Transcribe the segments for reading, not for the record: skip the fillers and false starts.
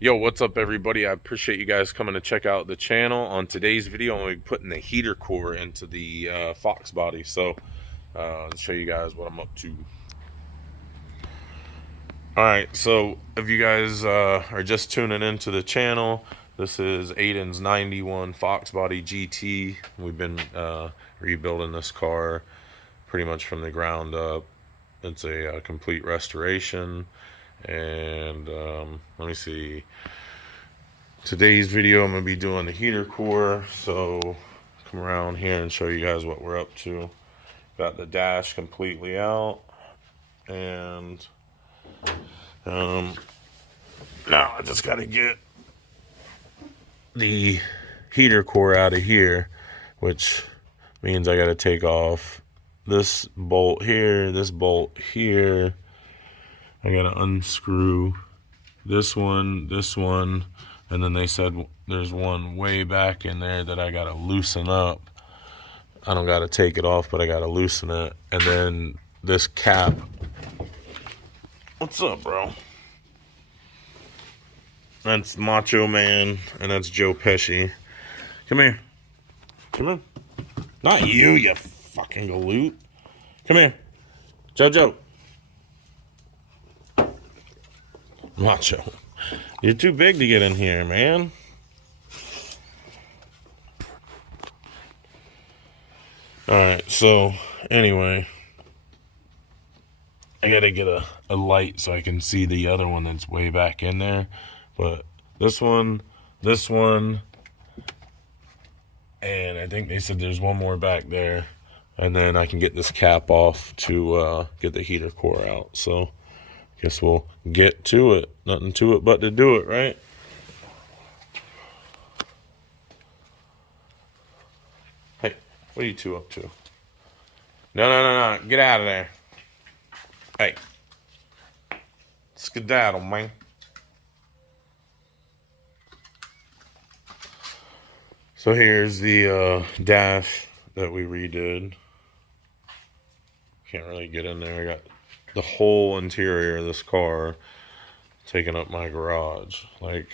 Yo, what's up everybody? I appreciate you guys coming to check out the channel. On today's video, I'm going to be putting the heater core into the Foxbody. So, I'll show you guys what I'm up to. Alright, so if you guys are just tuning into the channel, this is Aiden's 91 Foxbody GT. We've been rebuilding this car pretty much from the ground up. It's a complete restoration. And let me see. Today's video I'm going to be doing the heater core, so come around here and show you guys what we're up to. Got the dash completely out, and now I just got to get the heater core out of here, which means I got to take off this bolt here, this bolt here. I got to unscrew this one, and then they said there's one way back in there that I got to loosen up. I don't got to take it off, but I got to loosen it. And then this cap. What's up, bro? That's Macho Man, and that's Joe Pesci. Come here. Come here. Not you, you fucking galoot. Come here. Jojo. Macho. You're too big to get in here, man. Alright, so anyway, I gotta get a light so I can see the other one that's way back in there. But this one, and I think they said there's one more back there. And then I can get this cap off to get the heater core out. So guess we'll get to it. Nothing to it but to do it, right? Hey, what are you two up to? No. Get out of there. Hey. Skedaddle, man. So here's the dash that we redid. Can't really get in there. I got the whole interior of this car taking up my garage, like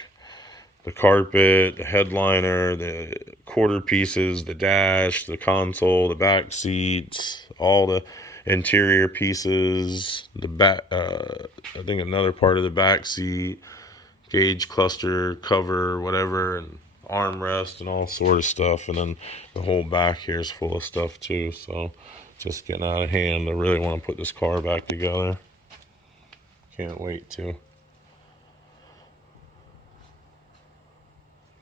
the carpet, the headliner, the quarter pieces, the dash, the console, the back seats, all the interior pieces, the back, I think another part of the back seat, gauge cluster, cover, whatever, and armrest and all sort of stuff. And then the whole back here is full of stuff too, so just getting out of hand. I really want to put this car back together. Can't wait to.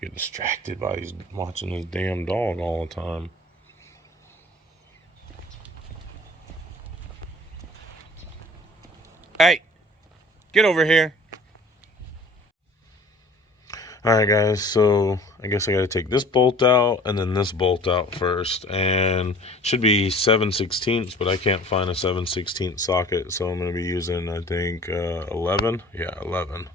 Get distracted by watching this damn dog all the time. Hey, get over here. Alright guys, so I guess I gotta take this bolt out and then this bolt out first, and it should be 7/16, but I can't find a 7/16 socket, so I'm gonna be using, I think, 11. Yeah, 11.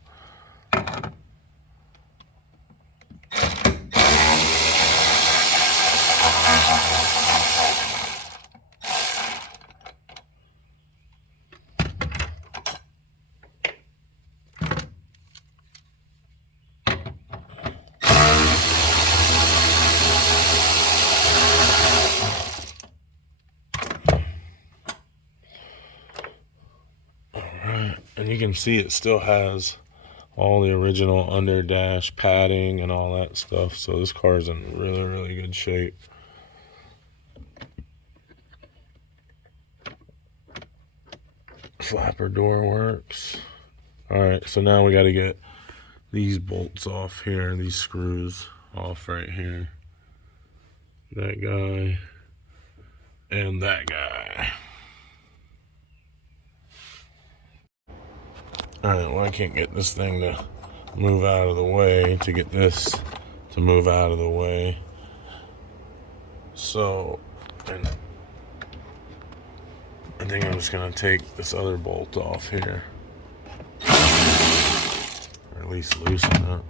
And you can see it still has all the original under dash padding and all that stuff. So this car is in really good shape. Flapper door works. Alright, so now we got to get these bolts off here, these screws off right here. That guy and that guy. Alright, well I can't get this thing to move out of the way to get this to move out of the way. So, and I think I'm just going to take this other bolt off here. Or at least loosen it.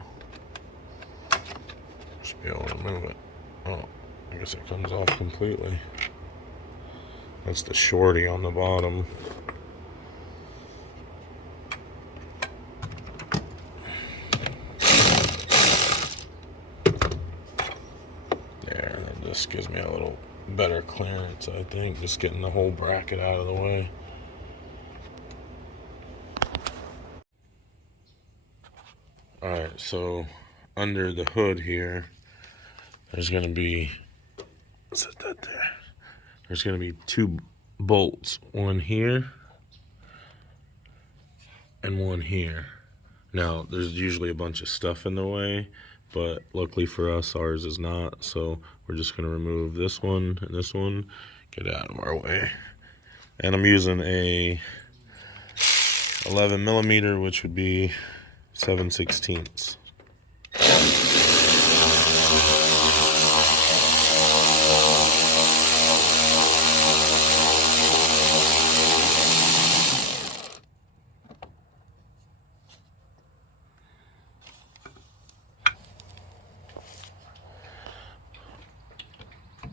Should be able to move it. Oh, I guess it comes off completely. That's the shorty on the bottom. this gives me a little better clearance, I think, just getting the whole bracket out of the way. Alright, so under the hood here, there's going to be, set that there. There's going to be 2 bolts, one here and one here. Now, there's usually a bunch of stuff in the way, but luckily for us, ours is not. So we're just going to remove this one and this one, get out of our way. And I'm using a 11 millimeter, which would be 7/16.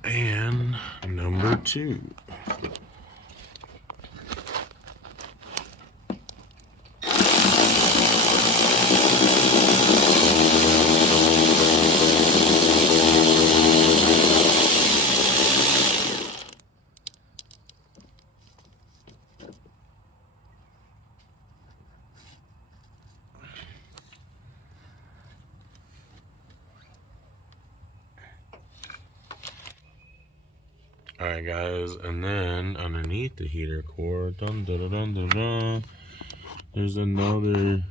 And number 2. Alright guys, and then underneath the heater core, there's another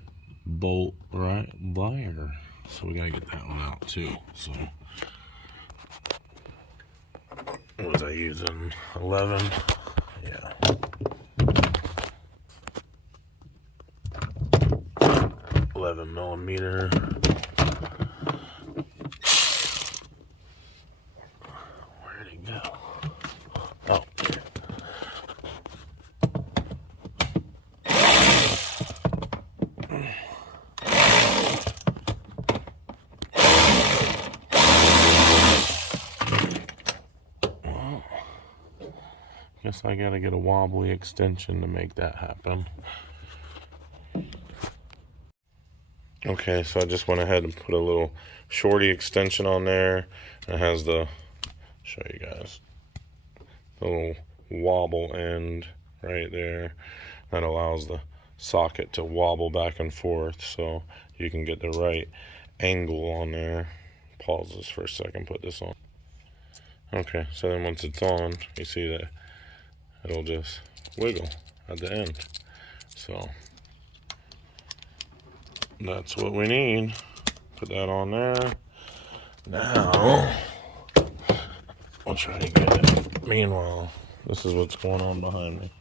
bolt right wire. So we gotta get that one out too. So what was I using? 11? Yeah. 11 millimeter. Where'd it go? Oh, here. Well, guess I gotta get a wobbly extension to make that happen. Okay, so I just went ahead and put a little shorty extension on there. It has the, show you guys, the little wobble end right there that allows the socket to wobble back and forth so you can get the right angle on there. Pause this for a second, put this on. Okay, so then once it's on, you see that it'll just wiggle at the end. So that's what we need. Put that on there. Now I'll try to get it. Meanwhile, this is what's going on behind me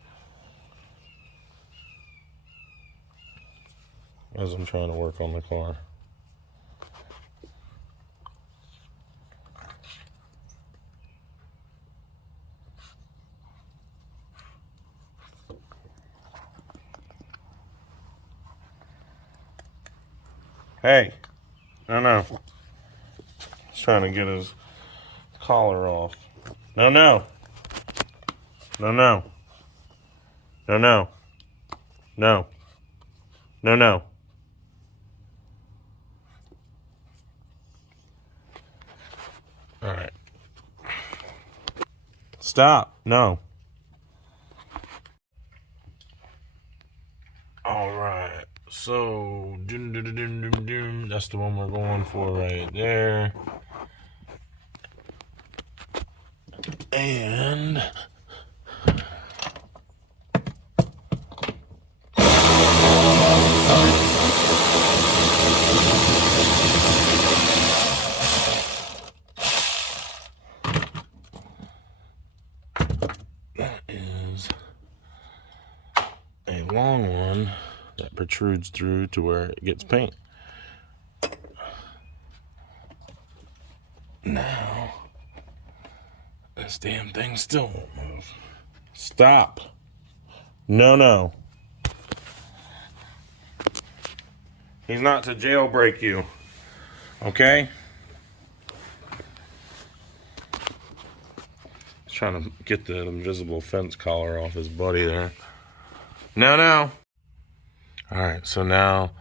as I'm trying to work on the car. Hey, no. He's trying to get his collar off. No. No. All right. Stop. No. All right. So, that's the one we're going for right there. And that is a long one that protrudes through to where it gets paint. Now, this damn thing still won't move. Stop. No. He's not to jailbreak you. Okay? He's trying to get the invisible fence collar off his buddy there. No. Alright, so now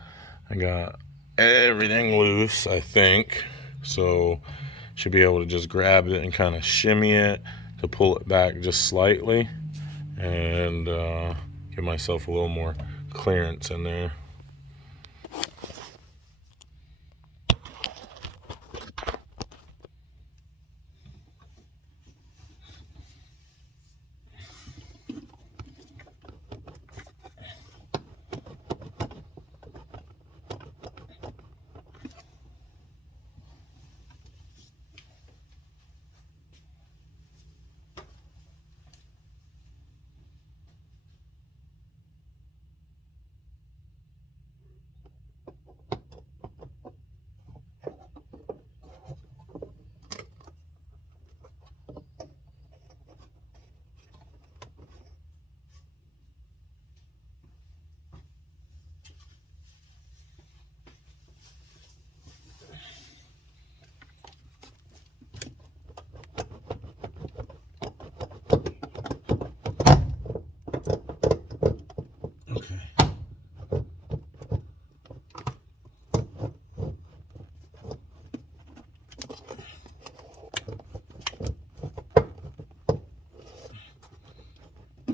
I got everything loose, I think. So should be able to just grab it and kind of shimmy it to pull it back just slightly, and give myself a little more clearance in there.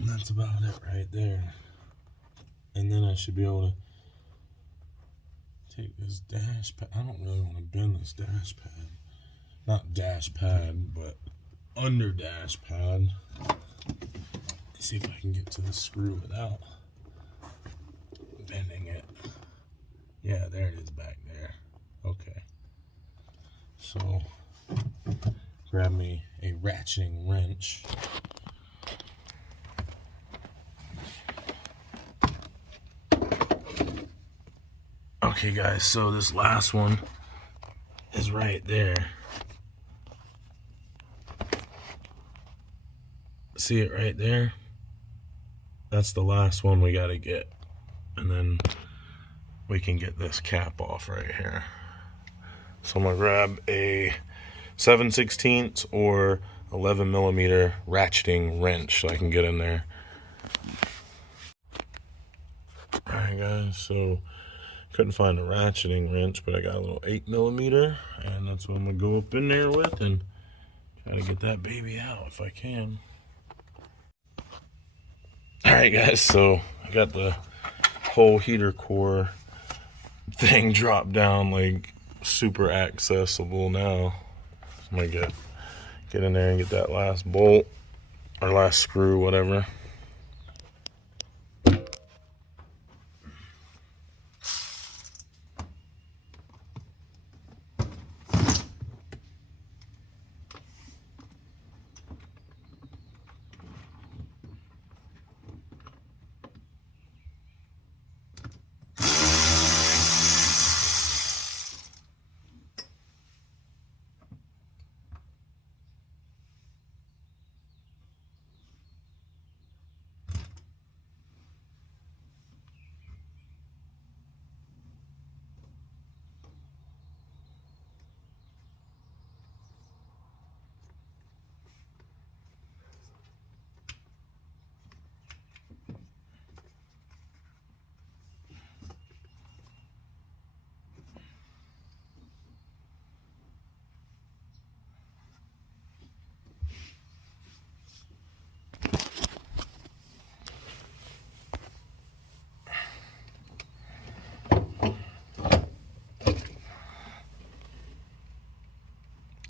That's about it right there. And then I should be able to take this dash pad. I don't really want to bend this dash pad. Not dash pad, but under dash pad. Let's see if I can get to the screw without bending it. Yeah, there it is back there. Okay. So, grab me a ratcheting wrench. Okay guys, so this last one is right there. See it right there? That's the last one we gotta get. And then we can get this cap off right here. So I'm gonna grab a 7/16 or 11mm ratcheting wrench so I can get in there. Alright guys, so couldn't find a ratcheting wrench, but I got a little 8mm, and that's what I'm gonna go up in there with and try to get that baby out if I can. Alright guys, so I got the whole heater core thing dropped down, like super accessible now. I'm gonna get in there and get that last bolt or last screw, whatever.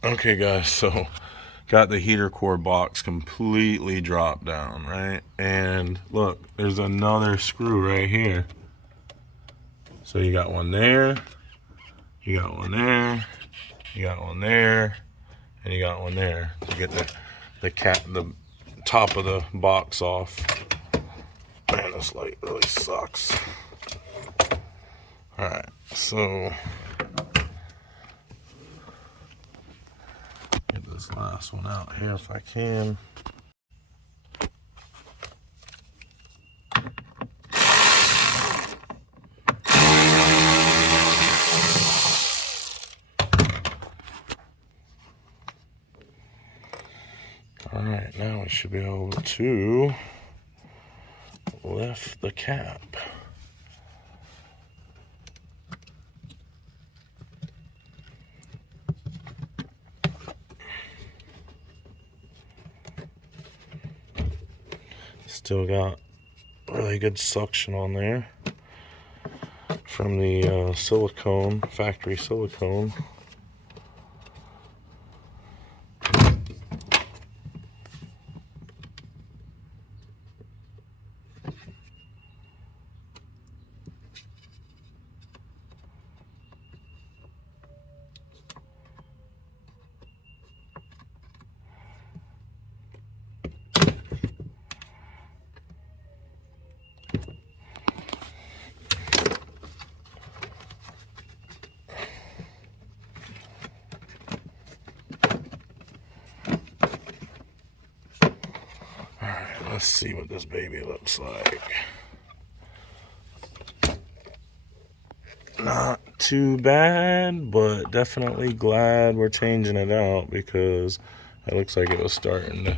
Okay guys, so got the heater core box completely dropped down, right? And look, there's another screw right here. So you got one there, you got one there, you got one there, and you got one there to get the top of the box off. Man, this light really sucks. Alright, so get this last one out here if I can. Alright, now we should be able to lift the cap. Still got really good suction on there from the silicone, factory silicone. Let's see what this baby looks like. Not too bad, but definitely glad we're changing it out because it looks like it was starting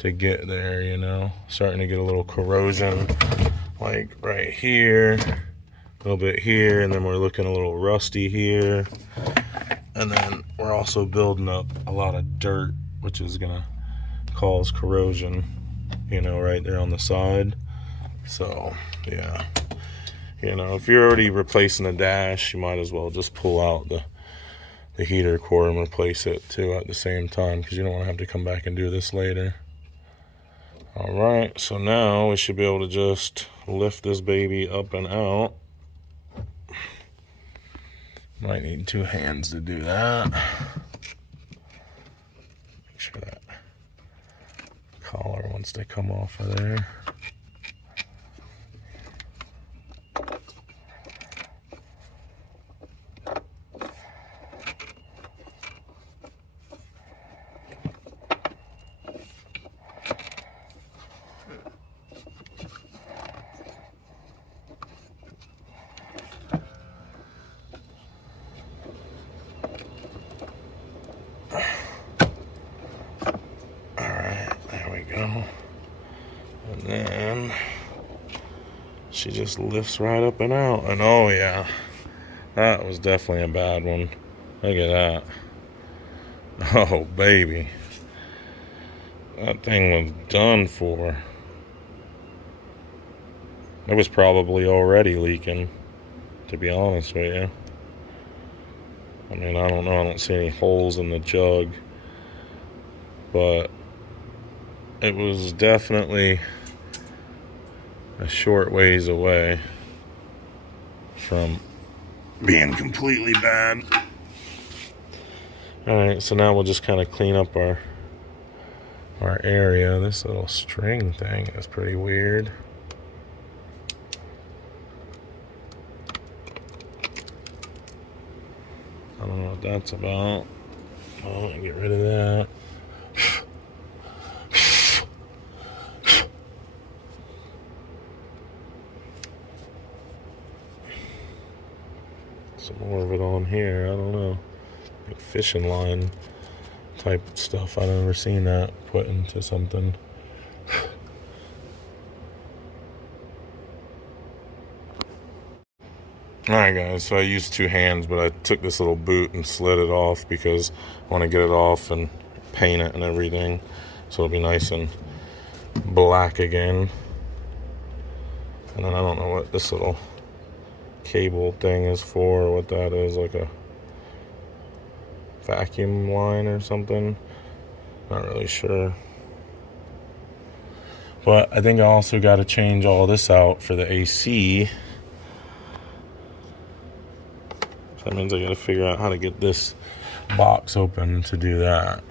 to get there, you know. Starting to get a little corrosion, like right here, a little bit here, and then we're looking a little rusty here. And then we're also building up a lot of dirt, which is gonna cause corrosion, you know, right there on the side. So yeah, you know, if you're already replacing the dash, you might as well just pull out the heater core and replace it too at the same time, because you don't want to have to come back and do this later. All right, so now we should be able to just lift this baby up and out. Might need 2 hands to do that. Make sure that collar wants to come off of there. And then she just lifts right up and out. And oh yeah, that was definitely a bad one. Look at that. Oh baby, that thing was done for. It was probably already leaking, to be honest with you. I mean, I don't know, I don't see any holes in the jug, but it was definitely a short ways away from being completely bad. Alright, so now we'll just kind of clean up our area. This little string thing is pretty weird. I don't know what that's about. Oh, get rid of that. Some more of it on here, I don't know. Like fishing line type stuff. I've never seen that put into something. Alright guys, so I used 2 hands, but I took this little boot and slid it off because I want to get it off and paint it and everything, so it'll be nice and black again. And then I don't know what this little cable thing is for, or what that is, like a vacuum line or something. Not really sure. But I think I also got to change all this out for the AC. So that means I got to figure out how to get this box open to do that.